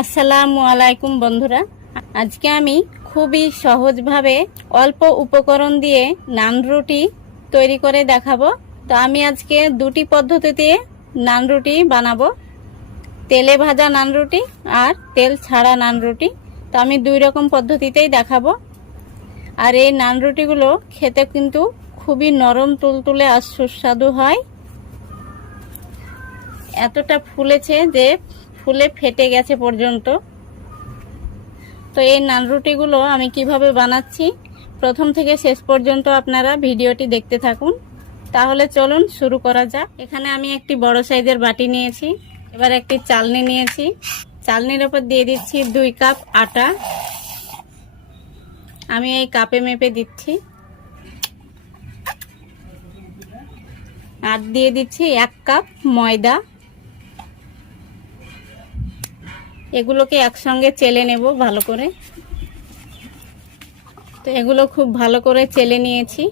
আসসালামু আলাইকুম বন্ধুরা, আজকে আমি খুবই সহজভাবে অল্প উপকরণ দিয়ে নান রুটি তৈরি করে দেখাবো। তো আমি আজকে দুটি পদ্ধতিতে নান রুটি বানাবো, তেলে ভাজা নান রুটি আর তেল ছাড়া নান রুটি। তো আমি দুই রকম পদ্ধতিতেই দেখাবো। আর এই নান রুটিগুলো খেতে কিন্তু খুবই নরম তুলতুলে আর সুস্বাদু হয়। এতটা ফুলেছে যে ফুলে ফেটে গেছে পর্যন্ত। তো এই নান রুটিগুলো আমি কিভাবে বানাচ্ছি প্রথম থেকে শেষ পর্যন্ত আপনারা ভিডিওটি দেখতে থাকুন। তাহলে চলুন শুরু করা যাক। এখানে আমি একটি বড় সাইজের বাটি নিয়েছি। এবার একটি চালনি নিয়েছি। চালনির উপর দিয়ে দিচ্ছি 2 কাপ আটা। আমি এই কাপে মেপে দিচ্ছি। আর দিয়ে দিচ্ছি 1 কাপ ময়দা। এগুলোকে একসঙ্গে চেলে নেব ভালো করে। তো এগুলো খুব ভালো করে চেলে নিয়েছি।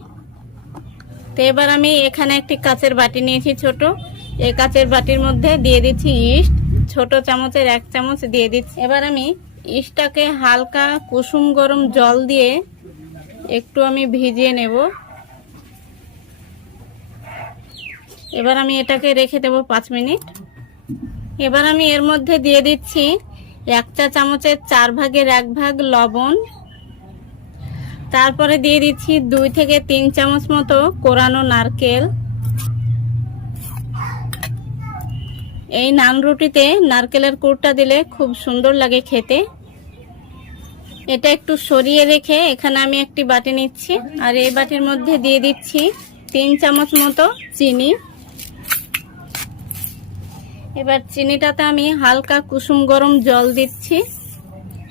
তো এবার আমি এখানে একটি কাচের বাটি নিয়েছি ছোট। এই কাচের বাটির মধ্যে দিয়ে দিচ্ছি ইস্ট, ছোট চামচের 1 চামচ দিয়ে দিচ্ছি। এবার আমি ইস্টটাকে হালকা কুসুম গরম জল দিয়ে একটু আমি ভিজিয়ে নেব। এবার আমি এটাকে রেখে দেব 5 মিনিট। এবার আমি এর মধ্যে দিয়ে দিচ্ছি 1 চা চামচের 4 ভাগের 1 ভাগ লবণ। তারপরে দিয়ে দিচ্ছি 2 থেকে 3 চামচ মতো কোরানো নারকেল। এই নান রুটিতে নারকেলের কুড়টা দিলে খুব সুন্দর লাগে খেতে। এটা একটু সরিয়ে রেখে এখানে আমি একটি বাটি নিচ্ছি। আর এই বাটির মধ্যে দিয়ে দিচ্ছি 3 চামচ মতো চিনি। এবার চিনিটাতে আমি হালকা কুসুম গরম জল দিচ্ছি।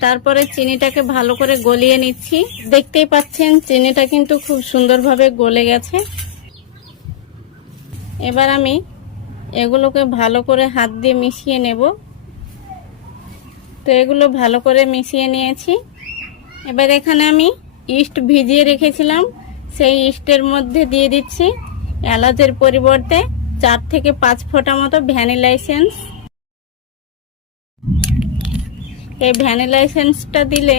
তারপরে চিনিটাকে ভালো করে গলিয়ে নিচ্ছি। দেখতেই পাচ্ছেন চিনিটা কিন্তু খুব সুন্দরভাবে গলে গেছে। এবার আমি এগুলোকে ভালো করে হাত দিয়ে মিশিয়ে নেব। তো এগুলো ভালো করে মিশিয়ে নিয়েছি। এবার এখানে আমি ইস্ট ভিজিয়ে রেখেছিলাম, সেই ইস্টের মধ্যে দিয়ে দিচ্ছি এলাচের পরিবর্তে 4 থেকে 5 ফোঁটা মতো ভ্যানিলা এসেন্স। এই ভ্যানিলা এসেন্সটা দিলে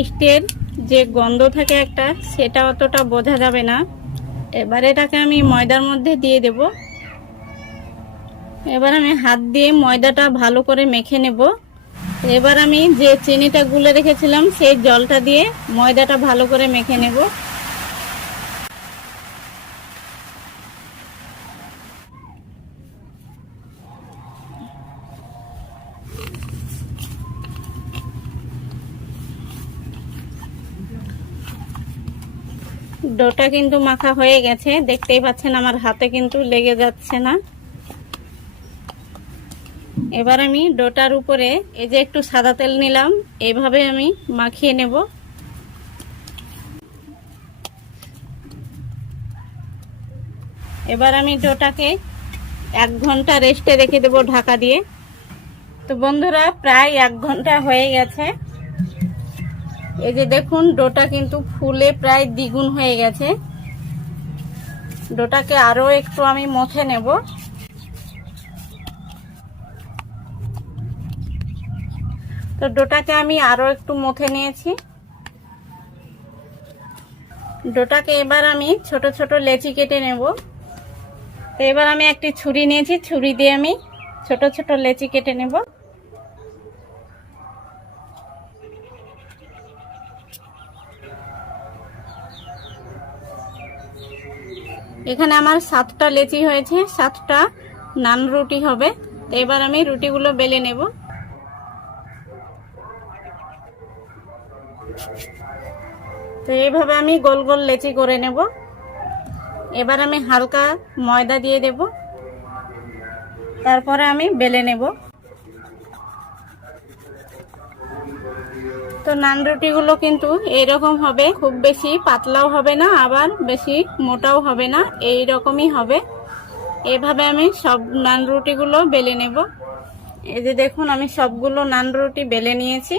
ইস্টের যে গন্ধ থাকে একটা, সেটা অতটা বোঝা যাবে না। এবার এটাকে আমি ময়দার মধ্যে দিয়ে দেব। এবার আমি হাত দিয়ে ময়দাটা ভালো করে মেখে নেব। এবার আমি যে চিনিটা গুলে রেখেছিলাম সেই জলটা দিয়ে ময়দাটা ভালো করে মেখে নেব। ডোটা কিন্তু মাখা হয়ে গেছে, দেখতেই পাচ্ছেন আমার হাতে কিন্তু লেগে যাচ্ছে না। এবার আমি ডোটার উপরে এই যে একটু সাদা তেল নিলাম, এইভাবে আমি মাখিয়ে নেব। এবার আমি ডোটাকে 1 ঘন্টা রেস্টে রেখে দেব ঢাকা দিয়ে। তো বন্ধুরা, প্রায় 1 ঘন্টা হয়ে গেছে। এই যে দেখুন ডোটা কিন্তু ফুলে প্রায় দ্বিগুণ হয়ে গেছে। ডোটাকে আরো একটু আমি মথে নেব। তো ডোটাকে আমি আরো একটু মথে নিয়েছি। ডোটাকে এবার আমি ছোট ছোট লেচি কেটে নেব। তো এবার আমি একটি ছুরি নিয়েছি, ছুরি দিয়ে আমি ছোট ছোট লেচি কেটে নেব। এখানে আমার 7টা লেচি হয়েছে, 7টা নান রুটি হবে। তো এবার আমি রুটিগুলো বেলে নেব। তো এইভাবে আমি গোল গোল লেচি করে নেব। এবার আমি হালকা ময়দা দিয়ে দেব। তারপরে আমি বেলে নেব। তো নান রুটিগুলো কিন্তু এইরকম হবে, খুব বেশি পাতলাও হবে না, আবার বেশি মোটাও হবে না, এই রকমই হবে। এইভাবে আমি সব নান রুটিগুলো বেলে নেব। এই যে দেখুন আমি সবগুলো নান রুটি বেলে নিয়েছি।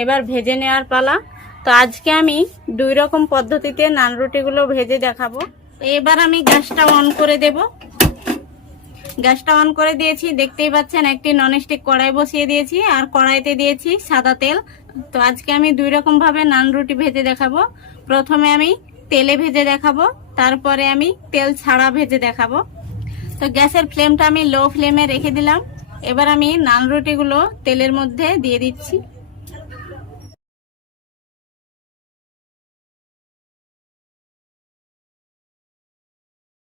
এবার ভেজে নেওয়ার পালা। তো আজকে আমি 2 রকম পদ্ধতিতে নান রুটিগুলো ভেজে দেখাবো। এবার আমি গ্যাসটা অন করে দেব। গ্যাসটা অন করে দিয়েছি, দেখতেই পাচ্ছেন একটি ননস্টিক কড়াই বসিয়ে দিয়েছি আর কড়াইতে দিয়েছি সাদা তেল। তো আজকে আমি দুই রকম ভাবে নান রুটি ভেজে দেখাবো। প্রথমে আমি তেলে ভেজে দেখাবো, তারপরে আমি তেল ছাড়া ভেজে দেখাবো। তো গ্যাসের ফ্লেমটা আমি লো ফ্লেমে রেখে দিলাম। এবার আমি নান রুটিগুলো তেলের মধ্যে দিয়ে দিচ্ছি।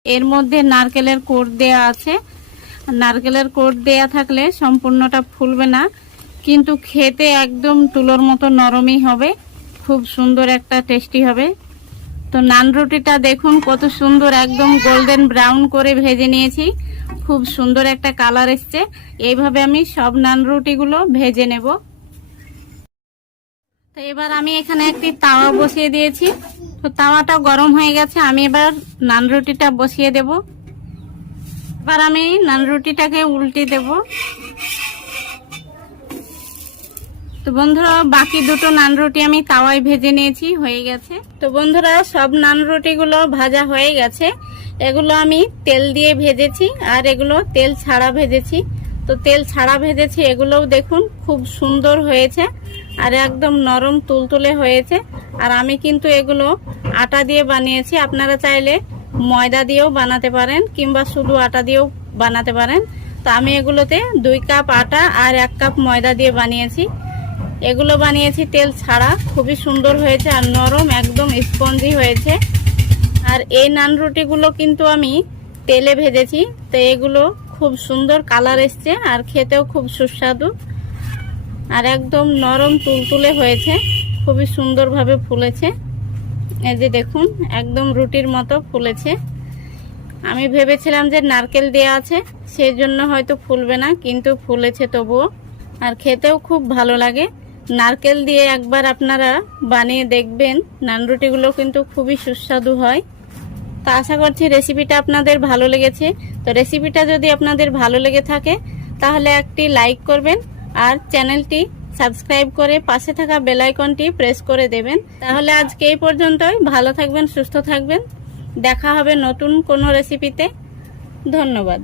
এর মধ্যে নারকেলের কোট দেয়া আছে। নারকেলের কোট দেয়া থাকলে সম্পূর্ণটা ফুলবে না, কিন্তু খেতে একদম তুলোর মতো নরমই হবে, খুব সুন্দর একটা টেস্টি হবে। তো নান রুটিটা দেখুন কত সুন্দর, একদম গোল্ডেন ব্রাউন করে ভেজে নিয়েছি, খুব সুন্দর একটা কালার এসছে। এইভাবে আমি সব নান রুটিগুলো ভেজে নেব। তো এবার আমি এখানে একটি তাওয়া বসিয়ে দিয়েছি। তো তাওয়াটা গরম হয়ে গেছে, আমি এবার নান রুটিটা বসিয়ে দেব। এবার আমি নান রুটিটাকে উল্টে দেব। তো বন্ধুরা বাকি দুটো নান রুটি আমি তাওয়ায় ভেজে নিয়েছি, হয়ে গেছে। তো বন্ধুরা সব নান রুটিগুলো ভাজা হয়ে গেছে। এগুলো আমি তেল দিয়ে ভেজেছি আর এগুলো তেল ছাড়া ভেজেছি। তো তেল ছাড়া ভেজেছি, এগুলোও দেখুন খুব সুন্দর হয়েছে আর একদম নরম তুলতুলে হয়েছে। আর আমি কিন্তু এগুলো আটা দিয়ে বানিয়েছি, আপনারা চাইলে ময়দা দিয়েও বানাতে পারেন কিংবা শুধু আটা দিয়েও বানাতে পারেন। তো আমি এগুলোতে 2 কাপ আটা আর 1 কাপ ময়দা দিয়ে বানিয়েছি। এগুলো বানিয়েছি তেল ছাড়া, খুবই সুন্দর হয়েছে আর নরম একদম স্পঞ্জি হয়েছে। আর এই নান রুটিগুলো কিন্তু আমি তেলে ভেজেছি, তো এগুলো খুব সুন্দর কালার এসছে আর খেতেও খুব সুস্বাদু আর একদম নরম তুলতুলে হয়েছে, খুবই সুন্দরভাবে ফুলেছে। এই যে দেখুন একদম রুটির মতো ফুলেছে। আমি ভেবেছিলাম যে নারকেল দেওয়া আছে সেই জন্য হয়তো ফুলবে না, কিন্তু ফুলেছে তবুও, আর খেতেও খুব ভালো লাগে। নারকেল দিয়ে একবার আপনারা বানিয়ে দেখবেন, নান রুটিগুলো কিন্তু খুবই সুস্বাদু হয়। তো আশা করছি রেসিপিটা আপনাদের ভালো লেগেছে। তো রেসিপিটা যদি আপনাদের ভালো লেগে থাকে তাহলে একটি লাইক করবেন আর চ্যানেলটি সাবস্ক্রাইব করে পাশে থাকা বেল আইকনটি প্রেস করে দেবেন। তাহলে আজকে এই পর্যন্তই। ভালো থাকবেন, সুস্থ থাকবেন, দেখা হবে নতুন কোনো রেসিপিতে। ধন্যবাদ।